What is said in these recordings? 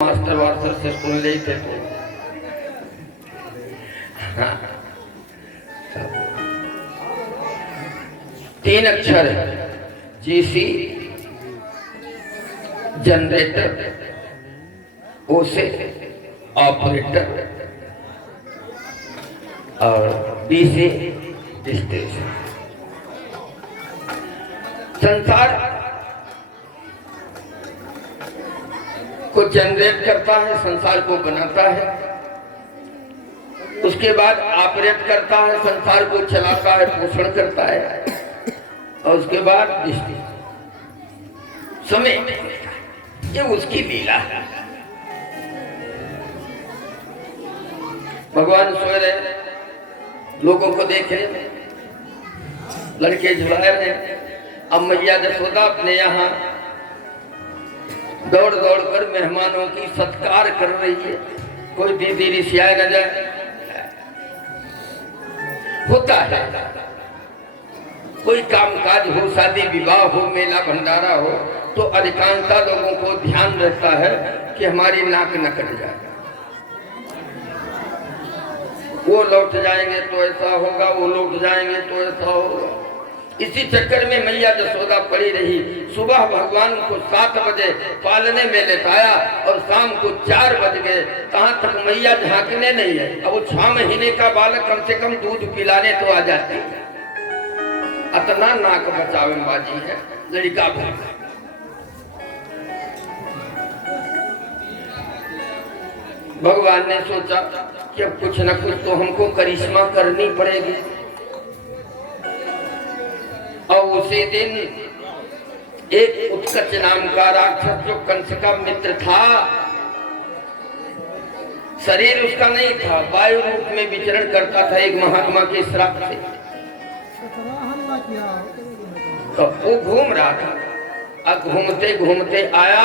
Master वास्टर से सुन ले थे तो हाँ। तीन अक्षर है, जीसी, जनरेटर, ओ से ऑपरेटर और डी से डिस्टेंस। संसार को जनरेट करता है, संसार को बनाता है, उसके बाद ऑपरेट करता है, संसार को चलाता है, पोषण करता है, और उसके बाद समेट, ये उसकी लीला है। भगवान सोए रहे, लोगों को देख रहे, लड़के झुलाए रहे। अब मैया यशोदा अपने यहाँ दौड़ दौड़ कर मेहमानों की सत्कार कर रही है। कोई दीदी रिसियाए न जाए, होता है। कोई कामकाज हो, शादी विवाह हो, मेला भंडारा हो, तो अधिकांशता लोगों को ध्यान रहता है कि हमारी नाक न कट जाए, वो लौट जाएंगे तो ऐसा होगा, वो लौट जाएंगे तो ऐसा होगा। इसी चक्कर में मैया यशोदा पड़ी रही। सुबह भगवान को 7 बजे पालने में लेटाया और शाम को 4 बज गए, कहाँ तक मैया झांकने नहीं है। अब वो 6 महीने का बालक कम से कम दूध पिलाने तो आ जाते हैं। अतना नाक बचावे बाजी है लड़का भर। भगवान ने सोचा कि अब कुछ न कुछ तो हमको करिश्मा करनी पड़ेगी। और उसी दिन एक उत्कच नाम का राक्षस, जो कंस का मित्र था, शरीर उसका नहीं था, वायु रूप में विचरण करता था एक महात्मा के श्राप से। तो वो घूम रहा था। अब घूमते घूमते आया,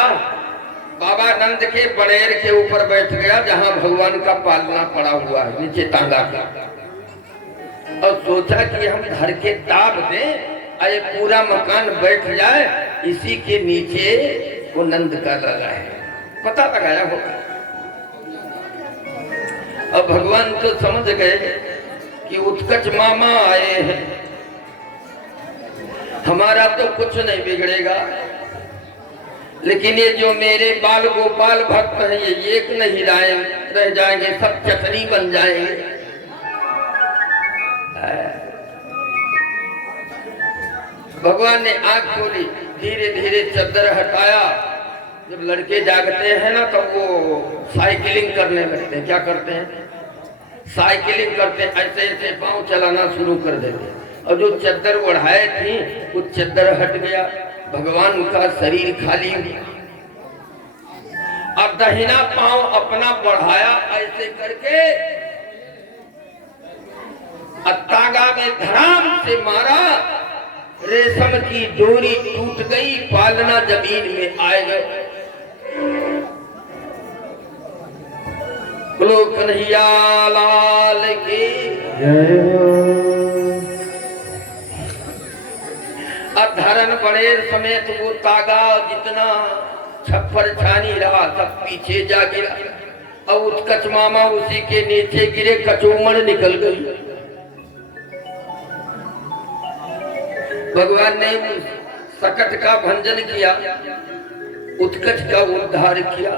बाबा नंद के बड़ेर के ऊपर बैठ गया, जहां भगवान का पालना पड़ा हुआ है, नीचे तांगा का। और सोचा कि हम घर के ताब दें, अरे पूरा मकान बैठ जाए, इसी के नीचे वो नंद का लगा है। पता लगाया होगा। अब भगवान तो समझ गए कि उत्कच मामा आए हैं, हमारा तो कुछ नहीं बिगड़ेगा, लेकिन ये जो मेरे बाल गोपाल भक्त हैं, ये एक नहीं रह जाएंगे, सब चटनी बन जाएंगे। भगवान ने आंख खोली, धीरे धीरे चद्दर हटाया। जब लड़के जागते हैं ना, तो वो साइकिलिंग करने लगते हैं। क्या करते हैं? साइकिलिंग करते हैं, ऐसे ऐसे पांव चलाना शुरू कर देते हैं। और जो चद्दर ओढ़ाए थी, वो चद्दर हट गया, भगवान का शरीर खाली हुआ। अब दाहिना पांव अपना बढ़ाया, ऐसे करके तागा में धड़ाम से मारा, रेशम की डोरी टूट गई, पालना जमीन में आए गए। बोलो कन्हैया लाल की जय। अब धरन बड़ेर समेत वो तागा जितना छप्पर छानी रहा, सब पीछे जा गिरा। और उत्कच मामा उसी के नीचे गिरे, कचूमड़ निकल गई। भगवान ने सकट का भंजन किया, उत्कच का उद्धार किया।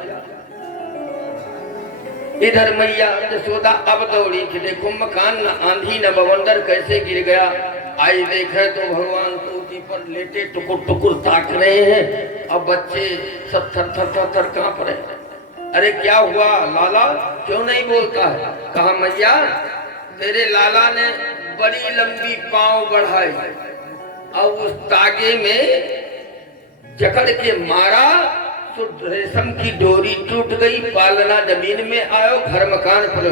इधर मैया यशोदा अब दौड़ी कि देखो मकान न आंधी न बवंडर कैसे गिर गया। आई देखे तो भगवान टूटी पर लेटे टुकुर टुकुर ताक रहे हैं। अब बच्चे सब थर थर थर थर कांप रहे हैं। अरे क्या हुआ लाला, क्यों नहीं बोलता है? कहा मैया, तेरे लाला ने बड़ी लंबी पांव बढ़ाई और उस तागे में जकड़ के मारा तो रेशम की डोरी टूट गई, पालना जमीन में आयो, घर मकान पर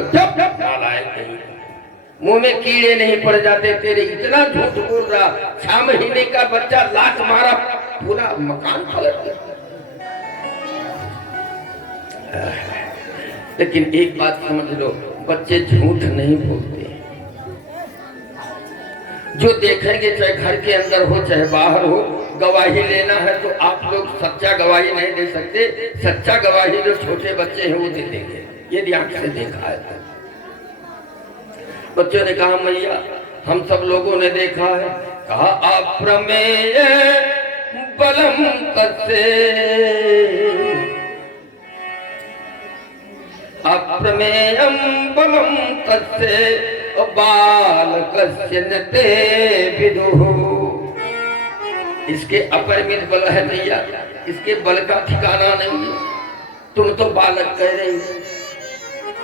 मुंह में कीड़े नहीं पड़ जाते तेरे। इतना झूठ बोल रहा, 6 महीने का बच्चा लात मारा, पूरा मकान पलट गया। लेकिन एक बात समझ लो, बच्चे झूठ नहीं बोलते। जो देखेंगे, चाहे घर के अंदर हो चाहे बाहर हो, गवाही लेना है तो आप लोग सच्चा गवाही नहीं दे सकते। सच्चा गवाही जो छोटे बच्चे हैं वो दे देंगे, यदि आंख से देखा है तो। बच्चों ने कहा मैया हम सब लोगों ने देखा है। कहा अप्रमेय बलम तस्से, अप्रमेयम बलम तस्से बालकस्य न ते विदुः। इसके अपरिमित बल है भैया, इसके बल का ठिकाना नहीं है। तुम तो बालक कह रही हो।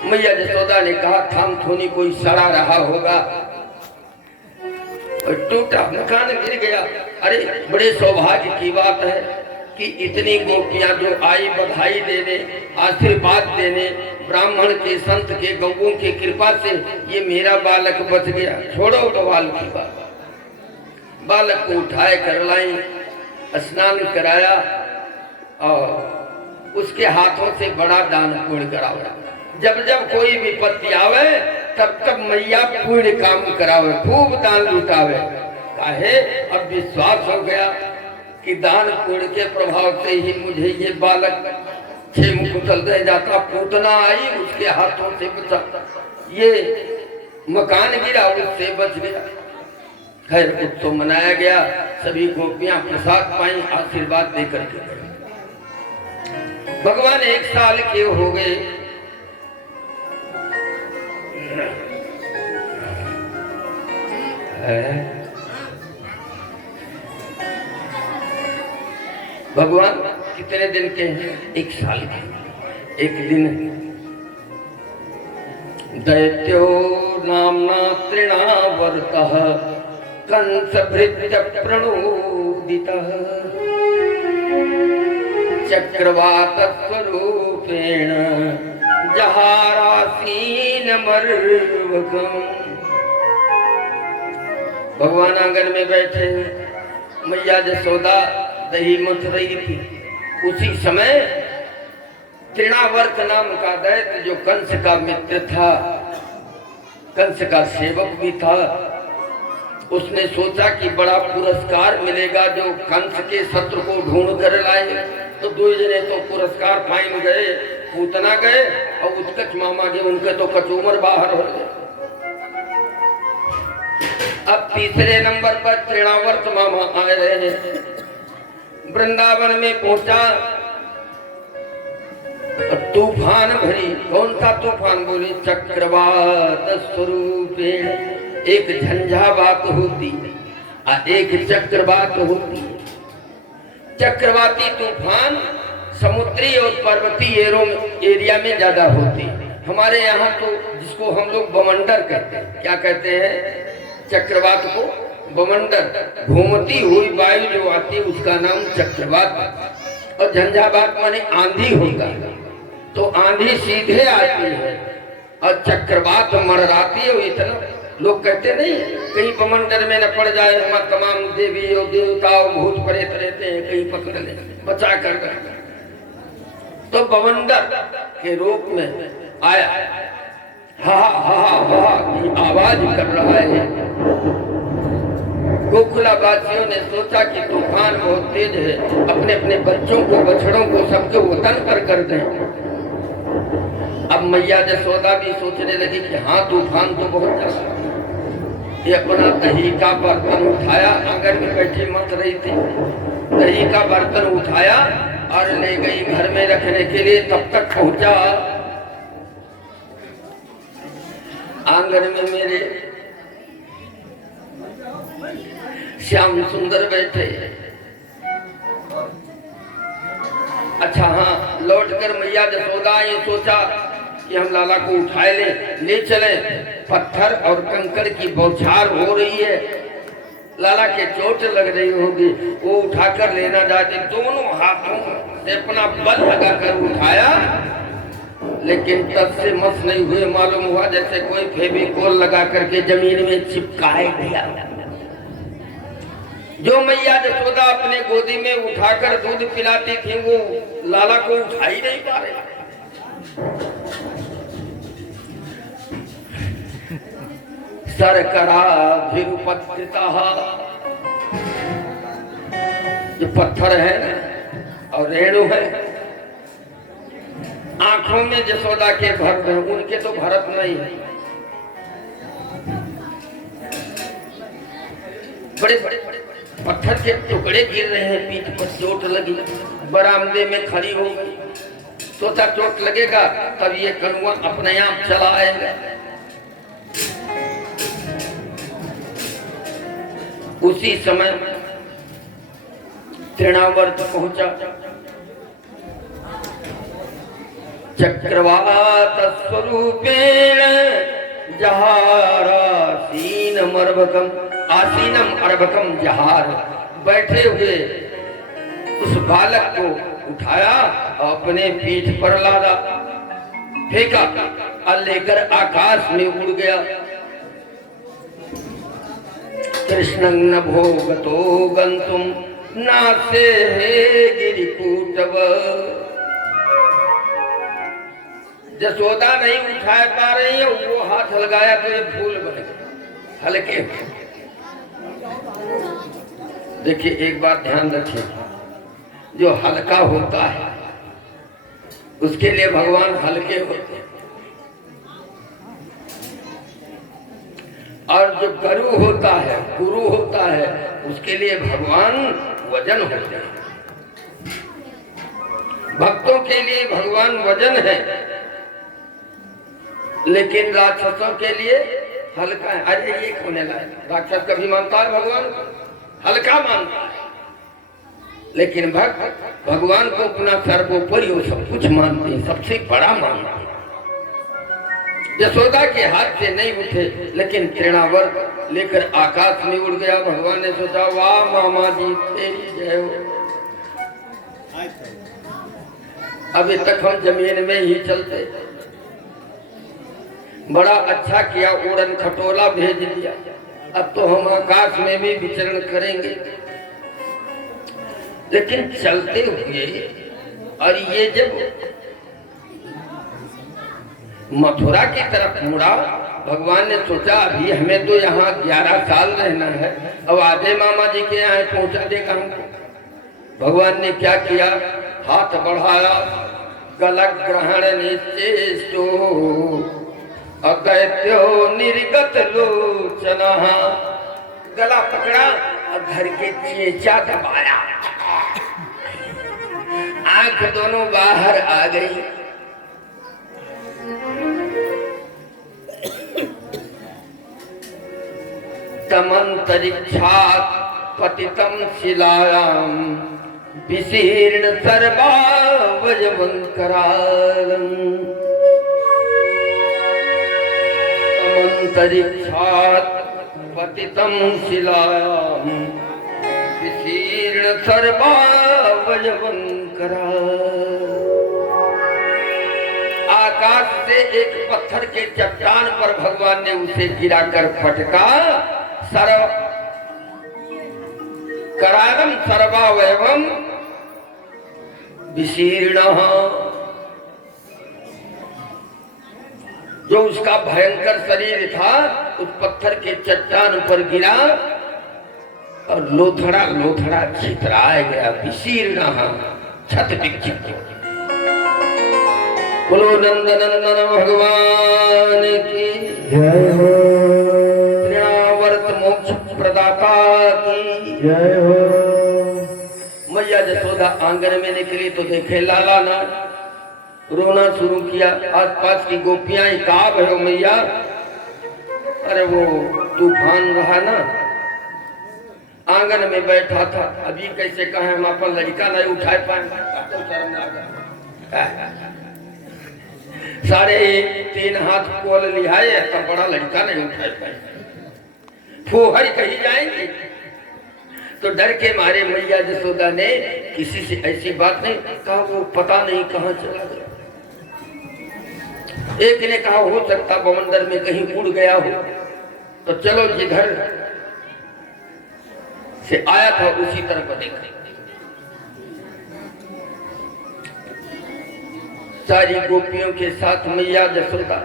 मैया यशोदा ने कहा थाम थोनी कोई सड़ा रहा होगा और टूटा मकान गिर गया। अरे बड़े सौभाग्य की बात है कि इतनी गोपियां जो आई बधाई देने, आशीर्वाद देने, ब्राह्मण के संत के गौओं की कृपा से ये मेरा बालक बच गया। छोड़ो बवाल की बात। बालक को उठाए कर लाई, स्नान कराया और उसके हाथों से बड़ा दान पुण्य कराया। जब जब कोई विपत्ति आवे तब तब मैया पुण्य काम करावे, खूब दान लुटावे। काहे अब विश्वास हो गया कि दान पुण्य के प्रभाव से ही मुझे ये बालक छे मुकुशल रह जाता। पूतना आई उसके हाथों से बचा, ये मकान गिरा उससे बच गया। खैर उत्सव मनाया गया, सभी गोपियां प्रसाद पाई, आशीर्वाद देकर के गए। भगवान 1 साल के हो गए। भगवान कितने दिन के हैं? 1 साल के। एक दिन दैत्यो नामना तृणावर्तः कंस भृत्य प्रणोदितः चक्रवात स्वरूपेण जहारासीन मर्वकम्। भगवान आंगन में बैठे, मैया यशोदा दही मथ रही थी। उसी समय तृणावर्त नाम का दैत्य जो कंस का मित्र था, कंस का सेवक भी था, उसने सोचा कि बड़ा पुरस्कार मिलेगा जो कंस के शत्रु को ढूंढ कर लाए। तो 2 जने तो पुरस्कार पाइन गए, पूतना गए और उत्कच मामा गए, उनके तो कचूमर बाहर हो गए। अब तीसरे नंबर पर तृणावर्त मामा आ रहे हैं। वृंदावन में पहुंचा, तूफान भरी। कौन सा तूफान? बोली चक्रवात स्वरूपेण। एक झंझावात होती है और एक चक्रवात होती है। चक्रवाती तूफान समुद्री और पर्वतीय एरिया में ज्यादा होती है। हमारे यहाँ तो जिसको हम लोग बवंडर कहते हैं, क्या कहते हैं? चक्रवात को बवंडर। घूमती हुई वायु जो आती है उसका नाम चक्रवात। और झंझावात माने आंधी होगा। तो आंधी सीधे आती है और चक्रवात मरराती है। इतना लोग कहते नहीं कहीं बवंडर में न पड़ जाए, हमारे तमाम देवी और देवता भूत प्रेत रहते हैं, कहीं पकड़ ले बचा कर गए। तो बवंडर के रूप में आया, हा हा हा की आवाज कर रहा है। गोकुलावासियों ने सोचा कि तूफान बहुत तेज है, अपने अपने बच्चों को, बछड़ों को, सबको वतन पर कर दें। अब मैया यशोदा भी सोचने लगी कि हाँ तूफान तो बहुत ज्यादा। ये अपना दही का बर्तन उठाया, आंगन में बैठी मत रही थी, दही का बर्तन उठाया और ले गई घर में रखने के लिए। तब तक पहुंचा आंगन में मेरे श्याम सुंदर बैठे। अच्छा हाँ, लौटकर मैया यशोदा ये सोचा कि हम लाला को उठाए ले चले। पत्थर और कंकड़ की बौछार हो रही है, लाला के चोट लग रही होगी, वो उठाकर लेना जाते। दोनों हाथों से अपना बल लगाकर उठाया, लेकिन तब से मस नहीं हुए। मालूम हुआ जैसे कोई फेविकोल लगा करके जमीन में चिपकाए दिया। जो मैया यशोदा अपने गोदी में उठाकर दूध पिलाती थी, वो लाला को उठा ही नहीं पा रहे। सरकराभिरुपस्थितः पत्थर है ना और रेणु है, आंखों में जसोदा के भर में, उनके तो भरत नहीं है। बड़े बड़े पत्थर के टुकड़े गिर रहे हैं, पीठ पर चोट लगी, बरामदे में खड़ी हो गई। सोचा चोट लगेगा तब ये करुआ अपने आप चला आएगा। उसी समय तृणावर्त पहुंचा। चक्रवात स्वरूपेण जहारासीनम अर्भकम, आसीनम अर्भकम जहार, बैठे हुए उस बालक को उठाया और अपने पीठ पर लादा, फेंका और लेकर आकाश में उड़ गया। कृष्णं न भोगतो गंतुम नासे गिरिकूटव। जसोदा नहीं उठा पा रही है, वो हाथ लगाया तो ये फूल बन गए हल्के। देखिए एक बात ध्यान रखिए, जो हल्का होता है उसके लिए भगवान हल्के होते हैं, और जो गुरु होता है, गुरु होता है, उसके लिए भगवान वजन होते हैं। भक्तों के लिए भगवान वजन है, लेकिन राक्षसों के लिए हल्का है। अरे ये होने लायक राक्षस कभी मानता है भगवान को, हल्का मानता है, लेकिन भक्त भगवान को अपना सर्वोपरि वो सब कुछ मानते हैं, सबसे बड़ा मानते हैं। यशोदा के हाथ से नहीं उठे, लेकिन तृणावर्त लेकर आकाश में उड़ गया। भगवान ने सोचा वाह मामा जी तेरी जय हो। अभी तक हम जमीन में ही चलते, बड़ा अच्छा किया उड़न खटोला भेज दिया, अब तो हम आकाश में भी विचरण करेंगे। लेकिन चलते हुए और ये जब मथुरा की तरफ मुड़ा, भगवान ने सोचा अभी हमें तो यहाँ 11 साल रहना है, अब आधे मामा जी के यहाँ पहुंचा देगा हमको। भगवान ने क्या किया, हाथ बढ़ाया, गलक ग्रहण निश्चेष्टो अदैत्यो निर्गत लोचना, गला पकड़ा और घर के चेचा दबाया, आंख दोनों बाहर आ गई। तमंतरिक्षात् पतितं शिलायां विशीर्ण सर्वावयवंकरालम्। तमंतरिक्षात् पतितं शिलायां विशीर्ण सर्वावयवंकरालम्। आकाश से एक पत्थर के चट्टान पर भगवान ने उसे गिराकर फटका। सर्व करालम सर्वावयवम विशीर्णः, जो उसका भयंकर शरीर था उस पत्थर के चट्टान पर गिरा और लोथड़ा लोथड़ा छितराया गया। विशीर्णः छत विक्षिप्त। बोलो नंदनंदन भगवान की जय हो, तृणावर्त मोक्ष प्रदाता की जय हो। मैया जसोदा आंगन में निकली तो देखे लाला ना, रोना शुरू किया। आसपास की गोपियां कहा भयो मैया, अरे वो तूफान रहा ना, आंगन में बैठा था, अभी कैसे कहे हम अपन लड़का नहीं उठा पाए, तो शर्म आ गया। सारे 3 हाथ कोल लिहाए तब बड़ा लड़का नहीं उठा पाए, फूहर कही जाएंगे। तो डर के मारे मैया जसोदा ने किसी से ऐसी बात नहीं कहा, वो पता नहीं कहां चला गया। एक ने कहा हो सकता बवंडर में कहीं उड़ गया हो, तो चलो जिधर से आया था उसी तरफ देखा। सारी गोपियों के साथ मैया जसोदा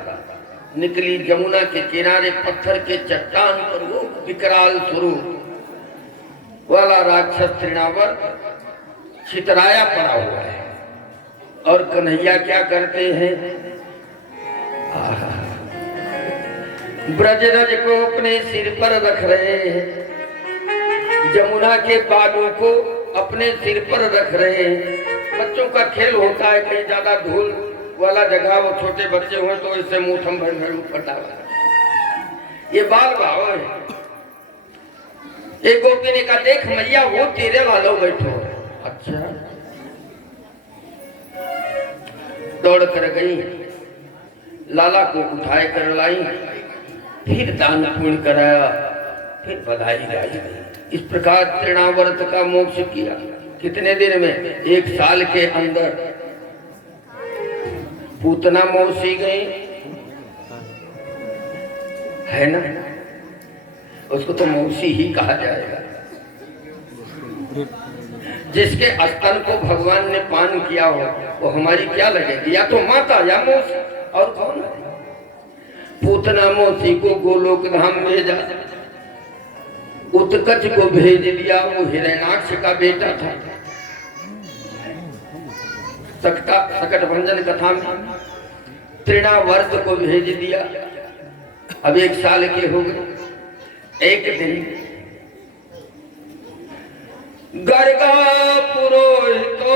निकली यमुना के किनारे। पत्थर के चट्टान पर वो विकराल स्वरूप वाला राक्षस तृणावर्त छितराया पड़ा हुआ है। और कन्हैया क्या करते हैं, ब्रजरज को अपने सिर पर रख रहे हैं, जमुना के बालों को अपने सिर पर रख रहे हैं। बच्चों का खेल होता है, कहीं ज्यादा धूल वाला जगह वो छोटे बच्चे हुए तो इससे मुठम भर भर ऊपर डाला। ये बाल भाव है। एक गोपी ने कहा, देख मैया वो तेरे वालों बैठो। अच्छा, दौड़ कर गई, लाला को उठाए कर लाई, फिर दान पुण्य कराया, फिर बधाई गाई। इस प्रकार तृणावर्त का मोक्ष किया। कितने दिन में? 1 साल के अंदर। पूतना मौसी गई है ना, उसको तो मौसी ही कहा जाएगा। जिसके स्तन को भगवान ने पान किया हो वो हमारी क्या लगेगी, या तो माता या मौसी, और कौन है। पूतना मौसी को गोलोक धाम भेजा, उत्कच को भेज दिया, वो हिरण्याक्ष का बेटा था। सकट भंजन कथा में तृणावर्त को भेज दिया। अब 1 साल के हो गए। एक दिन गर्गा पुरोहितो